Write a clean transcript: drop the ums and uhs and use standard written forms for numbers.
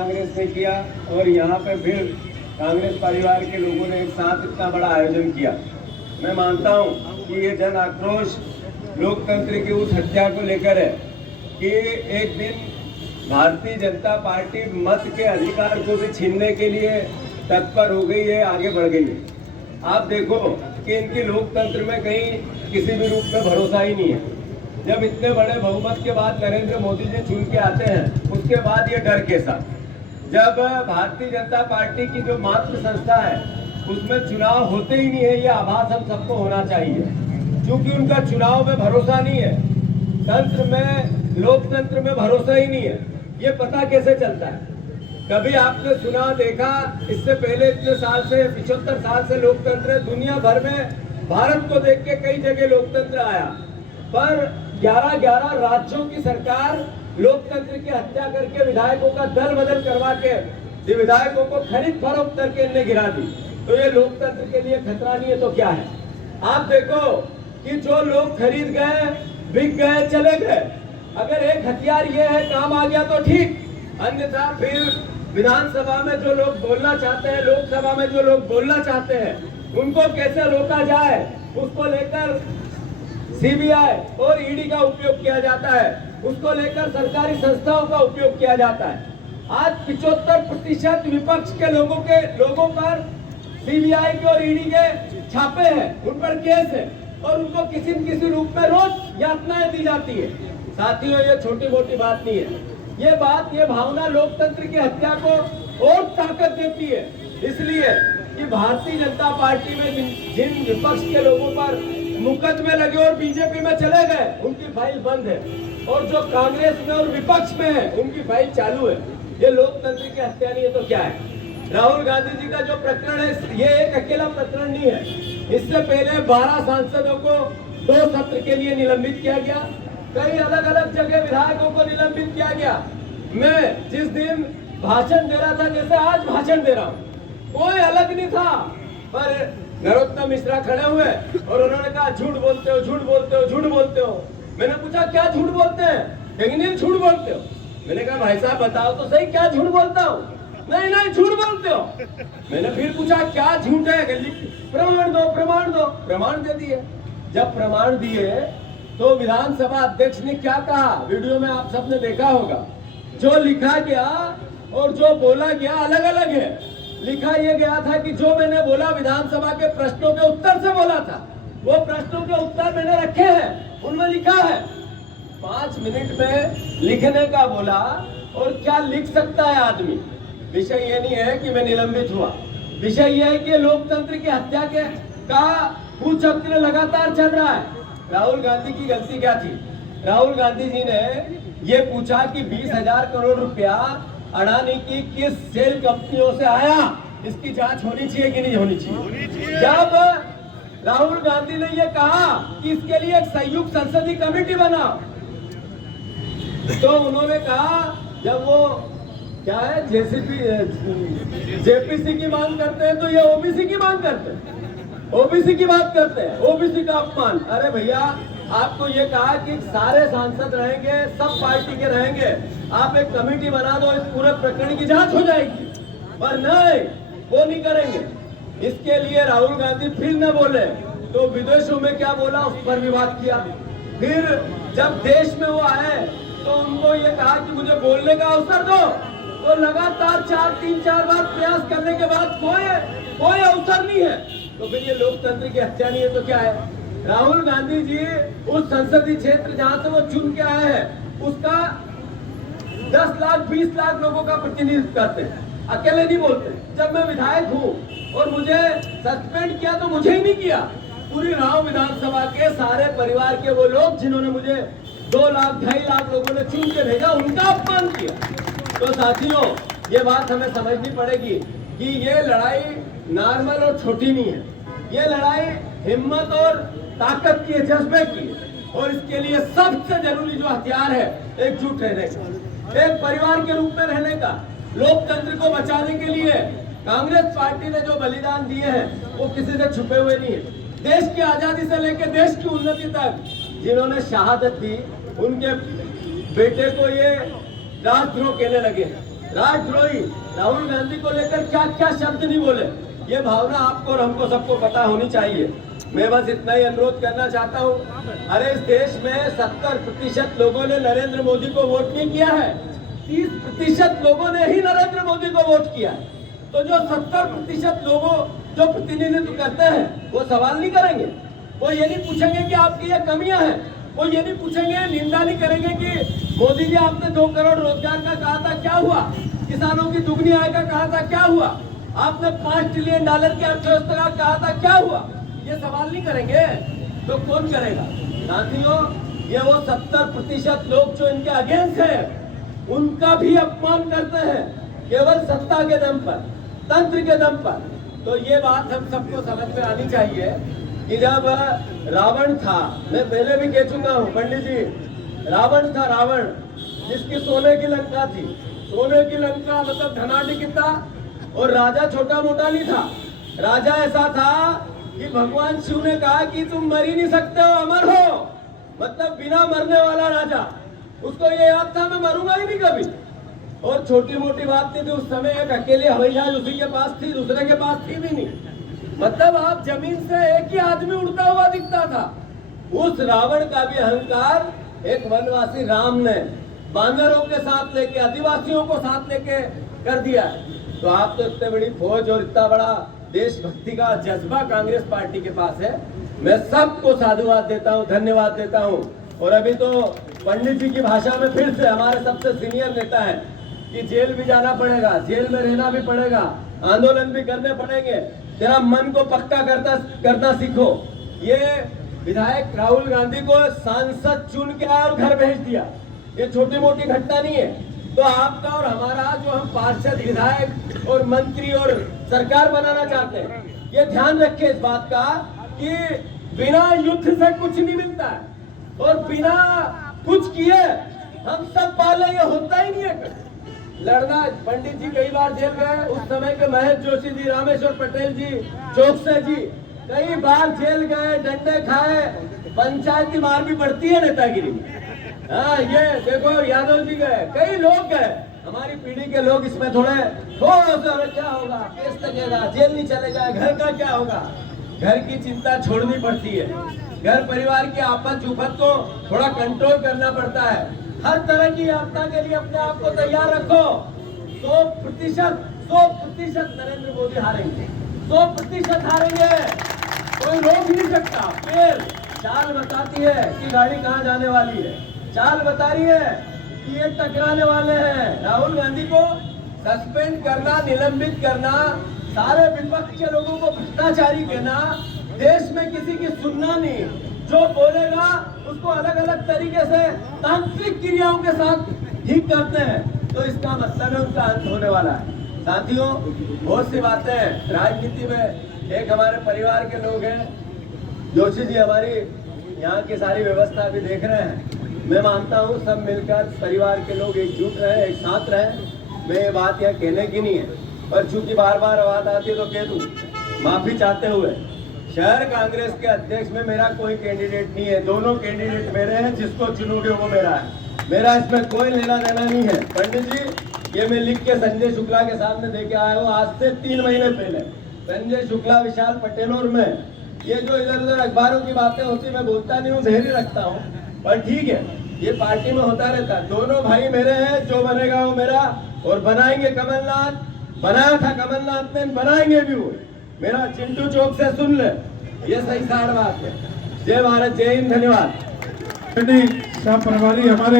कांग्रेस ने किया और यहाँ पे फिर कांग्रेस परिवार के लोगों ने एक साथ इतना बड़ा आयोजन किया। मैं मानता हूँ कि ये जन आक्रोश लोकतंत्र की उस हत्या को लेकर है कि एक दिन भारतीय जनता पार्टी मत के अधिकार को भी छीनने के लिए तत्पर हो गई है, आगे बढ़ गई है। आप देखो कि इनकी लोकतंत्र में कहीं किसी भी रूप में भरोसा ही नहीं है। जब इतने बड़े बहुमत के बाद नरेंद्र मोदी जी चुन के आते हैं, उसके बाद ये डर कैसा? जब भारतीय जनता पार्टी की जो मातृ संस्था है उसमें चुनाव होते ही नहीं है, ये आभास हम सबको होना चाहिए। क्योंकि उनका चुनाव में भरोसा नहीं है, तंत्र में, लोकतंत्र में भरोसा ही नहीं है। ये पता कैसे चलता है? कभी आपने सुना, देखा? इससे पहले इतने साल से, 75 साल से लोकतंत्र है। दुनिया भर में भारत को देख के कई जगह लोकतंत्र आया, पर 11 राज्यों की सरकार लोकतंत्र की हत्या करके विधायकों का दल बदल करवा के विधायकों को खरीद फरोख्त करके इन्हें गिरा दी। तो ये लोकतंत्र के लिए खतरा नहीं है तो क्या है? आप देखो कि जो लोग खरीद गए, बिक गए, चले गए, अगर एक हथियार ये है, काम आ गया तो ठीक, अन्यथा फिर विधानसभा में जो लोग बोलना चाहते हैं, लोकसभा में जो लोग बोलना चाहते हैं, उनको कैसे रोका जाए, उसको लेकर सीबीआई और ईडी का उपयोग किया जाता है, उसको लेकर सरकारी संस्थाओं का उपयोग किया जाता है। आज 75% विपक्ष के लोगों पर सीबीआई के और ईडी के छापे हैं, उन पर केस है और उनको किसी न किसी रूप में रोज यातनाएं दी जाती है। साथियों, ये छोटी मोटी बात नहीं है। ये भावना लोकतंत्र की हत्या को और ताकत देती है, इसलिए कि भारतीय जनता पार्टी में जिन विपक्ष के लोगों पर मुकदमे लगे और बीजेपी में चले गए, उनकी फाइल बंद है, और जो कांग्रेस में और विपक्ष में है, उनकी फाइल चालू है। ये लोकतंत्र की हत्या नहीं है तो क्या है? राहुल गांधी जी का जो प्रकरण है, ये एक अकेला प्रकरण नहीं है। इससे पहले 12 सांसदों को 2 सत्र के लिए निलंबित किया गया, कई अलग अलग जगह विधायकों को निलंबित किया गया। मैं जिस दिन भाषण दे रहा था, जैसे आज भाषण दे रहा हूँ, कोई अलग नहीं था, पर नरोत्तम मिश्रा खड़े हुए और उन्होंने कहा झूठ बोलते हो, झूठ बोलते हो, झूठ बोलते हो। मैंने पूछा क्या झूठ बोलते हैं? कहीं नहीं, झूठ बोलते हो। मैंने कहा भाई साहब बताओ तो सही, क्या झूठ बोलता हूँ? नहीं झूठ बोलते हो। मैंने फिर पूछा क्या झूठ है? प्रमाण दो, प्रमाण दो। प्रमाण दे दिए। जब प्रमाण दिए तो विधानसभा अध्यक्ष ने क्या कहा, वीडियो में आप सबने देखा होगा। जो लिखा गया और जो बोला गया अलग अलग है। लिखा यह गया था कि जो मैंने बोला विधानसभा के प्रश्नों के उत्तर से बोला था, वो प्रश्नों के उत्तर मैंने रखे हैं, उनमें लिखा है। 5 मिनट में लिखने का बोला, और क्या लिख सकता है आदमी? विषय ये नहीं है कि मैं निलंबित हुआ, विषय ये है कि लोकतंत्र की हत्या का कुचक्र लगातार चल रहा है। राहुल गांधी की गलती क्या थी? राहुल गांधी जी ने ये पूछा कि 20,000 करोड़ रुपया अडानी की किस सेल कंपनियों से आया, इसकी जांच होनी चाहिए कि नहीं होनी चाहिए? जब राहुल गांधी ने ये कहा कि इसके लिए एक संयुक्त संसदीय कमेटी बना, तो उन्होंने कहा, जब वो क्या है जेपीसी की मांग करते हैं तो ये ओबीसी की मांग करते हैं, ओबीसी की बात करते हैं, ओबीसी का अपमान। अरे भैया, आपको ये कहा कि सारे सांसद रहेंगे, सब पार्टी के रहेंगे, आप एक कमेटी बना दो, इस पूरे प्रकरण की जांच हो जाएगी, पर नहीं, वो नहीं करेंगे। इसके लिए राहुल गांधी फिर न बोले तो विदेशों में क्या बोला, उस पर विवाद किया। फिर जब देश में वो आए तो उनको ये कहा कि मुझे बोलने का अवसर दो, तो लगातार 3-4 बार प्रयास करने के बाद कोई अवसर नहीं है। तो फिर ये लोकतंत्र की हत्या नहीं है तो क्या है? राहुल गांधी जी उस संसदीय क्षेत्र जहां से वो चुन के आए हैं, उसका 10 लाख 20 लाख लोगों का प्रतिनिधित्व करते हैं, अकेले नहीं बोलते। जब मैं विधायक हूँ और मुझे सस्पेंड किया तो मुझे ही नहीं किया, पूरी राव विधानसभा के सारे परिवार के वो लोग जिन्होंने मुझे 2 लाख 2.5 लाख लोगों ने चुन के भेजा, उनका अपमान किया। तो साथियों, ये बात हमें समझनी पड़ेगी कि ये लड़ाई नॉर्मल और छोटी नहीं है, ये लड़ाई हिम्मत और ताकत की है, जज्बे की, और इसके लिए सबसे जरूरी जो हथियार है, एकजुट रहने का, एक परिवार के रूप में रहने का। लोकतंत्र को बचाने के लिए कांग्रेस पार्टी ने जो बलिदान दिए हैं वो किसी से छुपे हुए नहीं है। देश की आजादी से लेकर देश की उन्नति तक जिन्होंने शहादत दी, उनके बेटे को ये राजद्रोह कहने लगे। राष्ट्रद्रोही राहुल गांधी को लेकर क्या क्या शब्द नहीं बोले, ये भावना आपको और हमको सबको पता होनी चाहिए। मैं बस इतना ही अनुरोध करना चाहता हूँ, अरे इस देश में 70% लोगों ने नरेंद्र मोदी को वोट नहीं किया है, 30% लोगों ने ही नरेंद्र मोदी को वोट किया है। तो जो 70% लोगों जो प्रतिनिधित्व करते हैं वो सवाल नहीं करेंगे, वो ये नहीं पूछेंगे कि आपकी ये कमियां हैं, वो ये नहीं पूछेंगे, निंदा नहीं करेंगे कि मोदी जी आपने 2 करोड़ रोजगार का कहा था क्या हुआ, किसानों की दुगनी आय का कहा था क्या हुआ, आपने $5 ट्रिलियन की अर्थव्यवस्था का कहा था क्या हुआ, ये सवाल नहीं करेंगे तो कौन करेगा। साथियों, ये वो 70% लोग जो इनके अगेंस्ट है उनका भी अपमान करते हैं केवल सत्ता के दम पर, तंत्र के दम पर। तो ये बात हम सबको समझ में आनी चाहिए कि जब रावण था, मैं पहले भी कह चुका हूँ पंडित जी, रावण था, रावण जिसकी सोने की लंका थी, सोने की लंका मतलब धनाढ्य था, और राजा छोटा मोटा नहीं था, राजा ऐसा था कि भगवान शिव ने कहा कि तुम मर ही नहीं सकते हो, अमर हो, मतलब बिना मरने वाला राजा। उसको ये याद था मैं मरूंगा ही नहीं कभी, और छोटी मोटी बात नहीं थी उस समय, एक अकेले हवाई जहाज उसी के पास थी, दूसरे के पास थी भी नहीं, मतलब आप जमीन से एक ही आदमी उड़ता हुआ दिखता था। उस रावण का भी अहंकार एक वनवासी राम ने बानरों के साथ लेके, आदिवासियों को साथ लेके कर दिया है। तो आप तो इतने बड़ी फौज और इतना बड़ा देशभक्ति का जज्बा कांग्रेस पार्टी के पास है, मैं सबको साधुवाद देता हूँ, धन्यवाद देता हूँ। और अभी तो पंडित जी की भाषा में फिर से हमारे सबसे सीनियर नेता है कि जेल भी जाना पड़ेगा, जेल में रहना भी पड़ेगा, आंदोलन भी करने पड़ेंगे, तेरा मन को पक्का करना सीखो। ये विधायक राहुल गांधी को सांसद चुन के आया और घर भेज दिया, ये छोटी मोटी घटना नहीं है। तो आपका और हमारा जो हम पार्षद, विधायक और मंत्री और सरकार बनाना चाहते हैं, ये ध्यान रखें इस बात का कि बिना युद्ध से कुछ नहीं मिलता है, और बिना कुछ किए हम सब पाले, ये होता ही नहीं है लड़ना। पंडित जी कई बार जेल गए, उस समय के महेश जोशी जी, रामेश्वर पटेल जी, चौकसे जी कई बार जेल गए, डंडे खाए, पंचायती मार भी पड़ती है नेतागिरी में। हाँ, ये देखो यादव जी गए, कई लोग गए, हमारी पीढ़ी के लोग इसमें थोड़ा क्या होगा, केस लगेगा, जेल नहीं चलेगा, घर का क्या होगा, घर की चिंता छोड़नी पड़ती है, घर परिवार की आपद चुपत को थोड़ा कंट्रोल करना पड़ता है। हर तरह की यात्रा के लिए अपने आप को तैयार रखो। 100% नरेंद्र मोदी हारेंगे, 100% हारेंगे, कोई रोक नहीं सकता। फिर चाल बताती है कि गाड़ी कहाँ जाने वाली है, चाल बता रही है कि ये टकराने वाले हैं। राहुल गांधी को सस्पेंड करना, निलंबित करना, सारे विपक्ष के लोगों को भ्रष्टाचारी कहना, देश में किसी की सुनना नहीं, जो बोलेगा उसको अलग अलग तरीके से तांत्रिक क्रियाओं के साथ ठीक करते हैं, तो इसका मतलब है उनका अंत होने वाला है। साथियों, बहुत सी बातें राजनीति में, एक हमारे परिवार के लोग हैं, जोशी जी हमारी यहाँ की सारी व्यवस्था भी देख रहे हैं। मैं मानता हूँ सब मिलकर परिवार के लोग एकजुट रहे, एक साथ रहे। मैं ये बात यहाँ कहने की नहीं है, पर चूंकि बार बार आवाज आती है तो कह दूँ, माफी चाहते हुए, शहर कांग्रेस के अध्यक्ष में मेरा कोई कैंडिडेट नहीं है, दोनों कैंडिडेट मेरे हैं, जिसको चुनोगे वो मेरा है, मेरा इसमें कोई लेना देना नहीं है। पंडित जी, ये मैं लिख के संजय शुक्ला के सामने देके आया हूँ आज से 3 महीने पहले। संजय शुक्ला, विशाल पटेल और मैं, ये जो इधर उधर अखबारों की बातें होती मैं बोलता नहीं हूँ, धैर्य रखता हूँ, पर ठीक है, ये पार्टी में होता रहता है। दोनों भाई मेरे हैं, जो बनेगा वो मेरा, और बनाएंगे कमलनाथ, बनाया था कमलनाथ ने, बनाएंगे भी वो। मेरा चिंटू चौक से सुन ले, ये सही सार बात है। जय भारत, जय हिंद, धन्यवाद। शाह प्रभारी हमारे